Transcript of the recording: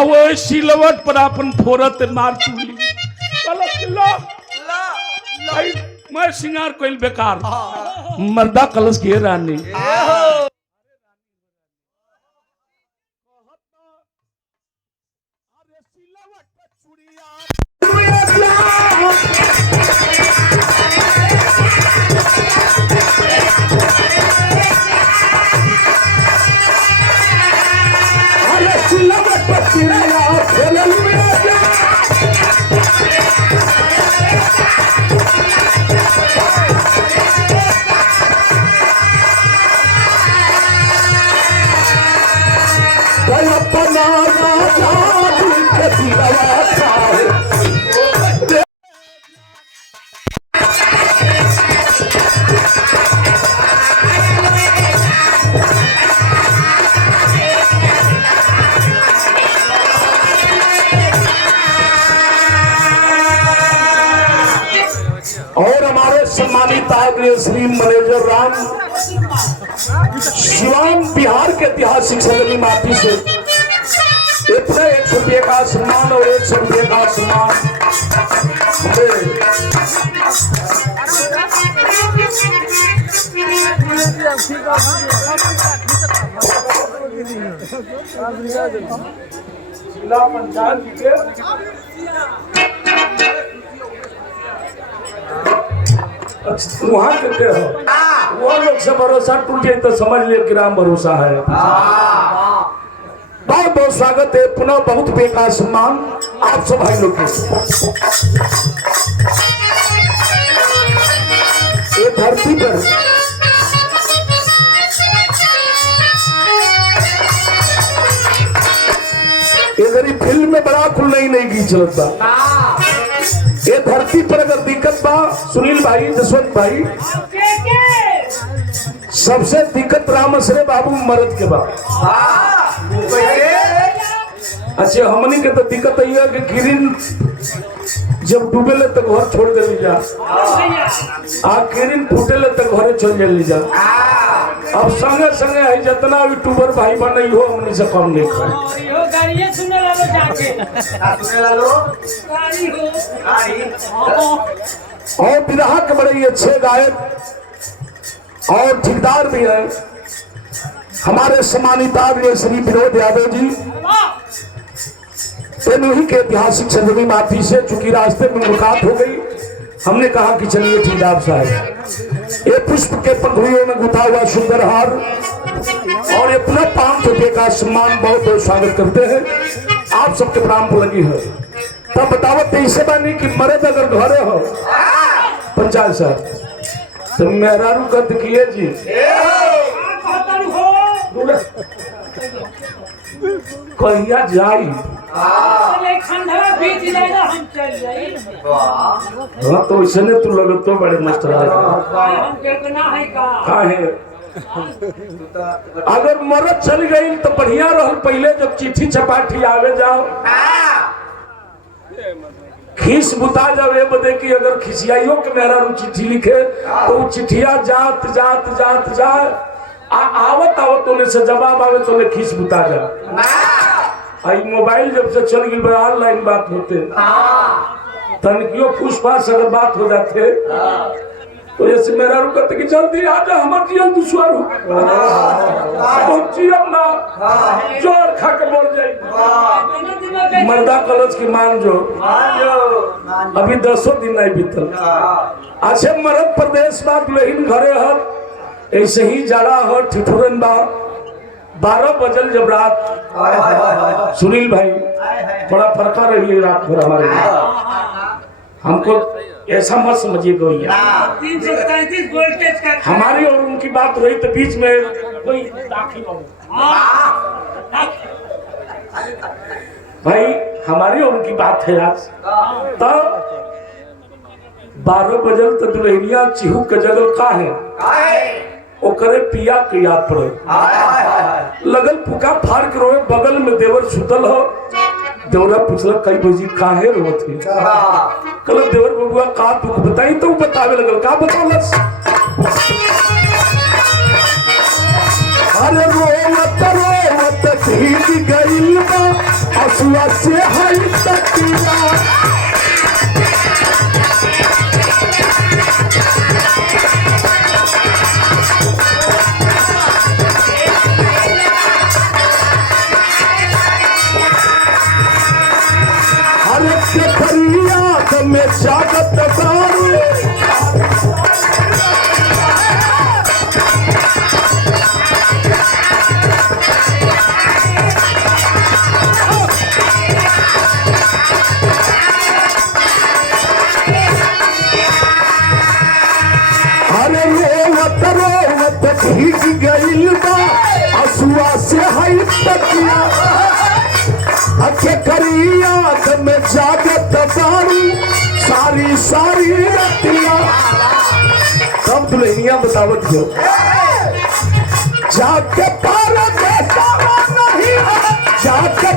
अब वो सिलवट पर अपन फोरत मार चुली मैं सिंगार कोई बेकार मर्दा कलश के रानी और हमारे सम्मानित आदरणीय श्री मैनेजर राम शिवाम बिहार के ऐतिहासिक सदनी माटी से इतने 100 रुपये का सम्मान और 100 रुपये का सम्मान जिला पंचायत वहां देते हो वो लोग से भरोसा टूट जाए तो समझ ले कि राम भरोसा है। बहुत बहुत स्वागत है पुनः बहुत बेकार सम्मान आप सब भाई लोग के ये धरती पर इधर ही फिल्म में बड़ा खुल नहीं गीत चलता ये धरती पर अगर दिक्कत बा सुनील भाई जसवंत भाई सबसे दिक्कत रामसरे बाबू मरद के बा। अच्छा हमनी के तो दिक्कत है कि किरिन जब डूबे ले तो घर छोड़ दे जा आ किरिन फूटे ले तो घरे चल जल्दी जा। अब संगे संगे है जितना यूट्यूबर भाई बने हो हमनी से कम नहीं खाए और विधा के बड़े अच्छे गायक और ठेकेदार भी है हमारे सम्मानित आदरणीय श्री विनोद यादव जी तेनोही के ऐतिहासिक संजमी माफी से चूंकि रास्ते में मुलाकात हो गई हमने कहा कि चलिए ठेकेदार साहब ये पुष्प के पंखुड़ियों में गुथा हुआ सुंदर हार और ये पुनः 500 रुपये का सम्मान बहुत बहुत स्वागत करते हैं आप सबके प्रणाम को लगी है। तब बतावत ऐसे बानी कि मर्द अगर घरे हो पंचायत साहब तो मेहरारू कद किए जी कहिया जाई हाँ तो इसने तू लगत तो बड़े मस्त अगर मरद चल गई तो बढ़िया रहल पहले जब चिट्ठी चपाठी आवे जाओ खीस बुता जावे बदे कि अगर खिसियाइयों के मेहरा चिट्ठी लिखे तो वो चिट्ठिया जात जात जात जा आवत आवत उन्हें से जवाब आवे तो खीस बुता जा। आई मोबाइल जब से चल गई ऑनलाइन बात होते तनकियों फूसफास अगर बात हो जाते तो जैसे मेरा रुकते कि जल्दी आजा हमारे जीवन दुश्वार हो अपना जोर खा के बोल जाए मर्दा कलश की मान जो अभी 10 दिन नहीं बीतल अच्छे मरद प्रदेश बात लेकिन घरे हर ऐसे ही जाड़ा हर ठिठुरन बा 12 बजल जब रात सुनील भाई बड़ा फरका रही है रात भर हमारे हमको ऐसा मत समझिए कोई 333 वोल्टेज का हमारी और उनकी बात रही तो बीच में कोई दाखिल हो भाई हमारी और उनकी बात है आज तब 12 बजल तो दुल्हनिया चिहू के जगल का है ओकरे पिया के याद पड़े लगल फुका फाड़ के रोए बगल में देवर सुतल हो देवरा पूछल कई बजी काहे रोत है कल देवर बबुआ का दुख बताई तो बतावे लगल का बतावलस अरे रोवत रोवत भीग गइल बा और हसुआ से हई तकिया हर के फरियाद में जागत बारू अरे रोवत रोवत भीग गइल बा हसुआ से हई तकिया अखे करियाद में जागत बारू सारी सारी रतिया कब दुल्हनिया बतावत हो जाके पार देता नहीं जाके